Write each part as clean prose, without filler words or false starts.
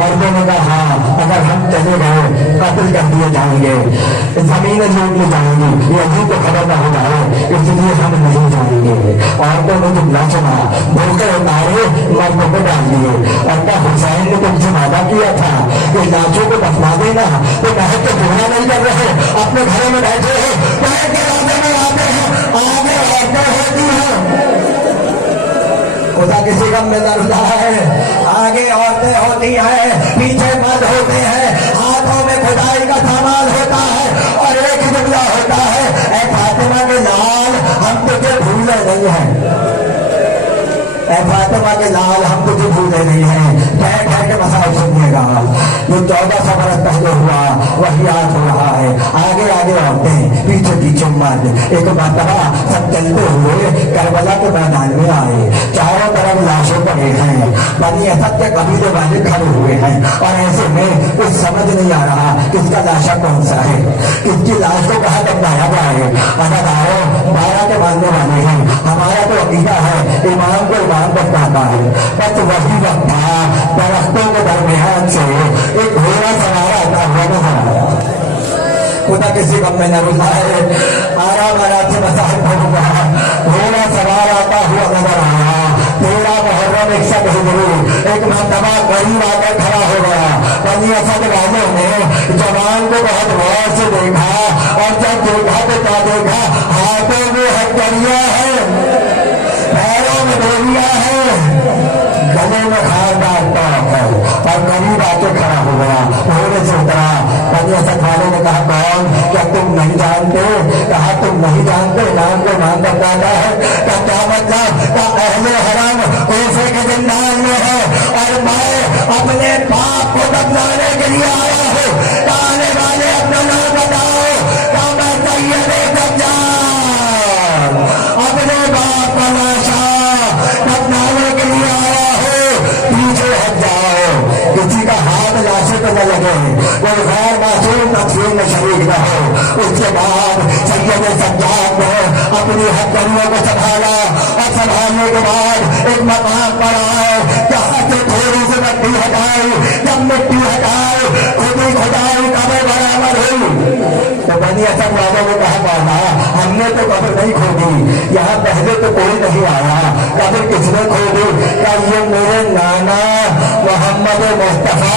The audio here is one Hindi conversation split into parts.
मर्दों ने कहा हाँ, अगर हम चले गए कत्ल कर दिए जाएंगे, जमीनें लूट ली जाएंगी, यजीद को खबर न हो जाए, इसलिए हम नहीं जाएंगे। औरतों ने जुमला सुना, धोखे उतारे, मर्दों को डाल दिए। और क्या हुसैन ने तुमसे वादा किया था कि लाशों को दफना देना, तो महज तो जुमला नहीं कर रहे, अपने घरों में बैठे हैं, महज के रास्ते में आते हैं, आगे औरतें होती हैं। खुदा किसी गम में दर्द है, आगे औरतें होती हैं, पीछे मर्द होते हैं, हाथों में खुदाई का सामान होता है और एक ही जुमला होता है, ऐ फातिमा के लाल हम तुझे भूले नहीं है, ऐ फातिमा के लाल हम तुझे भूले नहीं है। बैठ के मसाइल सुनिएगा, जो 1400 बरस पहले हुआ वही आज हो रहा है। आगे आगे औरतें, पीछे पीछे मर्द। एक मरतबा सब चलते हुए करबला के मैदान में आए, चारों तरफ लाशें पड़े हैं, बनी असद के कबीले वाले खड़े हुए हैं और ऐसे में कुछ समझ नहीं आ रहा किसका लाशा कौन सा है, किसकी लाश को कहाँ दफनाया जाए। अगर आओ 12 के मानने वाले हैं, हमारा तो अकीदा है इमाम को इमाम दफनाता है। बस वही वक्त था, दरख्तों के दरमियान से एक घोड़ा सवार आता हुआ नजर आया। खुदा किसी गम में न रुलाए, आराम आराम से मसाहब होगा, घोड़ा सवार आता हुआ नजर आया। 13 मुहर्रम 61 हिजरी, एक मरतबा करीब आकर खड़ा हो गया। बनी असद वालों ने जवान को बहुत गौर से देखा और जब देखा तो क्या देखा, हाथों में हथकड़ियां है, पैरों में डोरियां है, गले में खारदार टॉप है और करीब आके खड़ा हो गया। घोड़े से उतरा। बनी असद वाले ने कहा कौन, क्या तुम नहीं जानते? कहा तुम नहीं जानते, नाम को नाम बताता है। क्या मतलब? क्या अहले हराम कोफे के जिंदान में है और मैं अपने बाप को बदलाने के लिए आया हूँ। आने वाले अपना नाम बताओ। क्या मैं सैयद दज्जाल अपने बाप का लाशा बदलाने के लिए आया हूँ? पीछे हट जाओ, किसी का हाथ लाशे पे न लगे, कोई गैर मासूम तकसीम में शरीक न हो। उसके बाद सैयद सज्जाद ने अपनी हथकड़ियों को संभाला और संभालने के बाद एक मकान पर आए, जहाँ से थोड़ी सी मिट्टी हटाई। जब मिट्टी हटाई, खुदी खुदाई कब्र बराबर हुई। तो बनी असद वालों ने कहा बाबा हमने तो कब्र नहीं खोदी, यहाँ पहले तो कोई नहीं आया, कब्र किसने खोदी? क्या ये मेरे नाना मोहम्मद मुस्तफा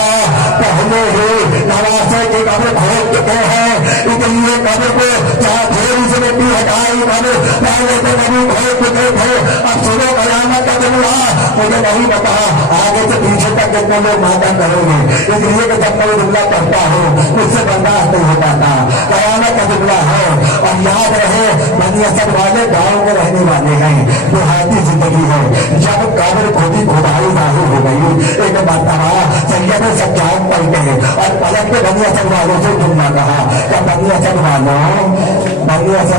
पहले ही नवासे की कब्र खोद चुके हैं, इसलिए कब्र को जहाँ थोड़ी सी मिट्टी हटाई, कब्र पहले तो नबी खोद चुके थे। अब सुनो कयामत का जुमला, मुझे नहीं पता आगे से पीछे तक कितने लोग मातम करेंगे, इसलिए कि जब मैं जुमला पढ़ता हूँ मुझसे बर्दाश्त नहीं हो पाता। कयामत का जुमला है और याद रहे बनी असद वाले गाँव में रहने वाले हैं, देहाती जिंदगी है। जब कब्र खुदी खुदाई जाहिर हो गई, एक मरतबा सैयद सज्जाद पलटे और पलट के बनी असद वालों से जुमला कहा कि बनी असद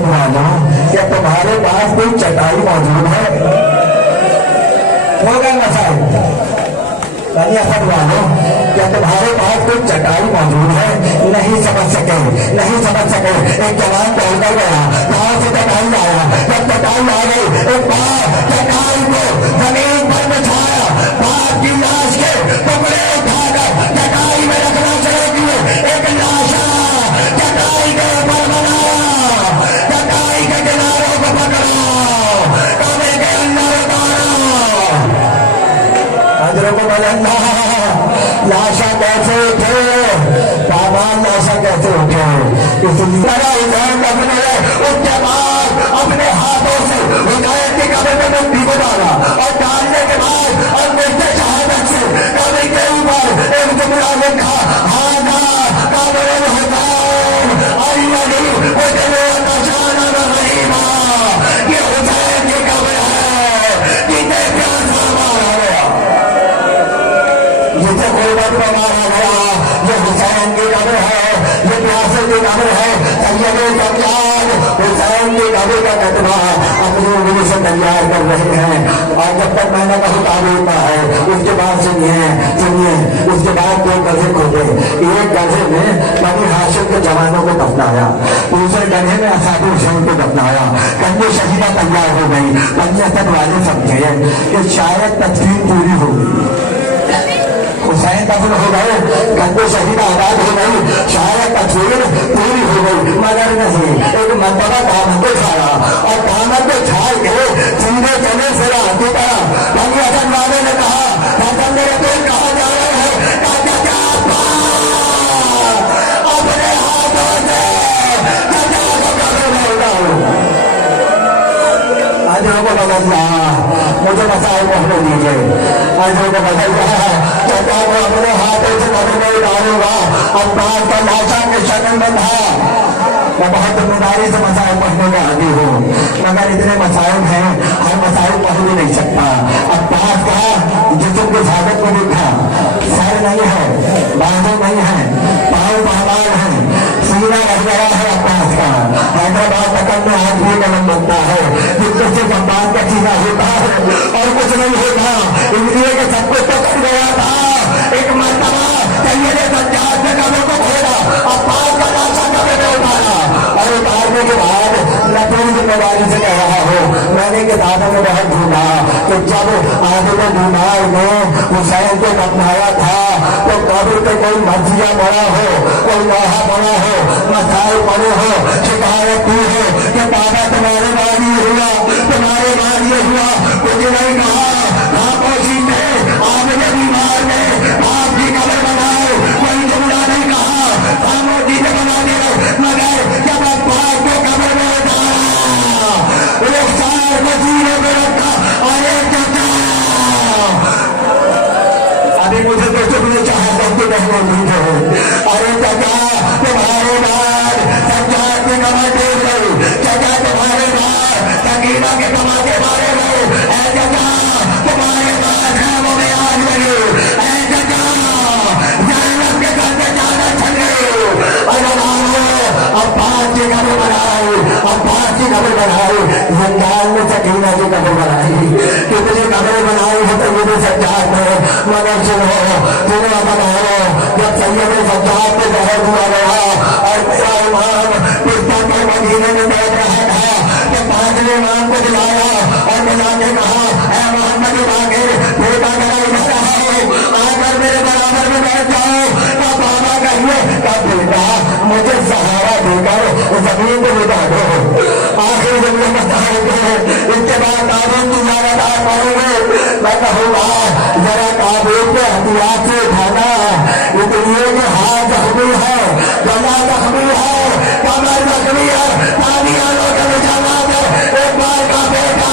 वालों क्या तुम्हारे पास कोई चटाई मौजूद है? हो गए मसाइल। बनी असद वालों क्या तुम्हारे पास कोई चटाई मौजूद है? नहीं समझ सके। एक जवान दौड़कर गया, गाँव से चटाई लाया। जब चटाई आ गई, एक बार चटाई को जमीन पर बिछाया, बाप की लाश के टुकड़े उठाकर चटाई में रखना शुरू किए। एक लाशा चटाई के ऊपर बनाया, चटाई के किनारों को पकड़ा, कमरे के अंदर उतारा। हजरों को बोलना लाशा कैसे उठे, सामान लाशा कैसे उठे? इसलिए उसके बाद अपने हाथों से हुसैन की कब्र में मिट्टी को डाला और डालने के बाद और मिलते शहादत से कब्र के ऊपर एक जुमला लिखा, हादा कब्र हुसैन अल्लज़ी उजला तशाना रहीमा। ये हुसैन की कब्र है, जिसे प्यासा मारा गया, जिसे गुर्बत में मारा गया। ये हुसैन की कब्र है, ये प्यासे की कब्र है। सैयद सज्जाद हुसैन की कब्र का कतबा अपनी उंगली से तैयार कर रहे हैं। और जब तक मैंने कहा तारीफ है, उसके बाद सुनिए, उसके बाद दो गधे खोजे। एक गधे में बनी हाशिम के जवानों को दफनाया, दूसरे गधे में असाद हुसैन को दफनाया। कंधे शहीदा तैयार हो गई। बनी असद वाले समझे कि शायद तस्वीर पूरी होगी, हुसैन दफन हो गए, गंदे शहीद आबाद हो गई, शायद तस्वीर पूरी हो गई, मगर नहीं, एक मरतबा कामत को छाया और कामत को छा के सीधे चले से राती तरह बंगी हसन वाले ने कहा हसन मेरे दिल कहा जा रहे हैं अपने हाथों से आजों को बदल रहा, मुझे मसाइल पहुंचने दीजिए, आजों को बदल रहा, चाचा को अपने हाथों से कभी नहीं डालूंगा, अब्बास का लाशा के शक्ल में था, मैं बहुत जिम्मेदारी से मसाइल पढ़ने में आती हूँ, मगर इतने मसाइल हैं, हर मसाइल पढ़ भी नहीं सकता। अब्बास का जिस्म की सादत को देखा, सर नहीं है, बाजू नहीं है, पाँव पहवान है, सीना रह गया है अब्बास का, हैदराबाद तक में आज भी कलम बनता है, जिससे सिर्फ अब्बास का सीना होता है और कुछ नहीं होता, इसलिए कि सब कुछ पकड़ गया था। एक मरतबा सैयद सज्जाद ने कब्र को खोला, अब्बास का लाशा कब्र में उतारा और उतारने के बाद मैं पूरी जिम्मेदारी से कह रहा हूँ, मैंने किताबों में बहुत ढूंढा कि जब आदिल बीमार ने हुसैन को दफनाया था तो कब्र पे कोई मर्जिया बड़ा हो, कोई लोहा बड़ा हो, मसाइल बड़े हो, शिकायत की हो कि बाबा तुम्हारे बाद ये हुआ, तुम्हारे बाद ये हुआ, कुछ नहीं कहा, खामोशी में आदिल बीमार ने बाप की कब्र बनाओ, कोई जुमला नहीं कहा, खामोशी से बना दे, मगर जब अब्बास को कब्र में उतारा, एक साल वजीरों में रखा और एक अभी मुझे तो चुपने चाहे सबके कहने दीजिए, अरे चाचा तुम्हारे बाद सज्जाद की कमर टेक गई, चाचा तुम्हारे बाद सकीना के कमाते मारे गए, ऐ चाचा तुम्हारे बाद खैमों में आग लगे, ऐ चाचा जन्नत के कंधे जाना छले, अब्बास की कब्र बनाई, अब्बास की कब्र बनाई, जिंदान में सकीना की कब्र बनाई, कितनी कब्रें बनाई है तो मुझे सज्जाद ने, मगर सुनो बताओ, जब सैयद सज्जाद को जहर हुआ गया और मेरा इमाम पिस्ता के मदीने में बैठ रहा था कि पांचवें इमाम को बुलाया और बुला के कहा, ऐ मोहम्मद बागे बेटा मेरा इधर है, आकर मेरे बराबर में बैठ जाओ, तब बाबा कहिए तब बेटा मुझे सहारा देकर जमीन को मिटा दो, आखिर जब ये बताओगे इसके बाद ताबूत की ज़्यादातर पढ़ोगे, मैं कहूँगा जरा ताबूत के हथियार से उठाना, इसलिए कि हाथ जख्मी है, गला जख्मी है, कमर जख्मी है, तालियां लोग जाना है, एक बार का बेटा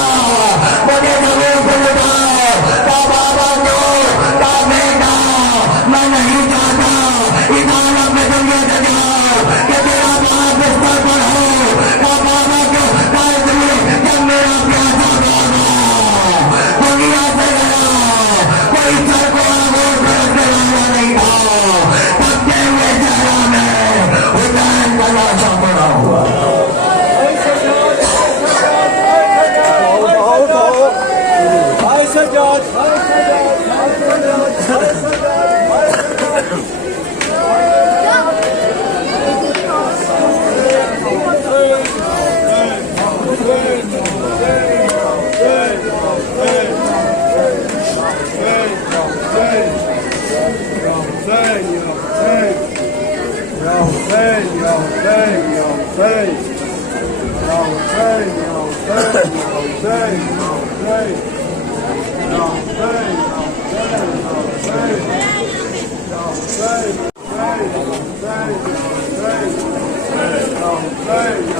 मुझे जमीन से मिटाओ, का बाबा को का बेटा मैं नहीं चाहता इदारत में दुनिया से जाओ कि मेरा बाप बिस्तर पर हो, का बाबा को का इसलिए जब मेरा प्यासा बाबा दुनिया से गया कोई सर को आगोश में रखने वाला नहीं था, पक्के हुए चेहरा में हुसैन का लाशा पड़ा हुआ। Hey!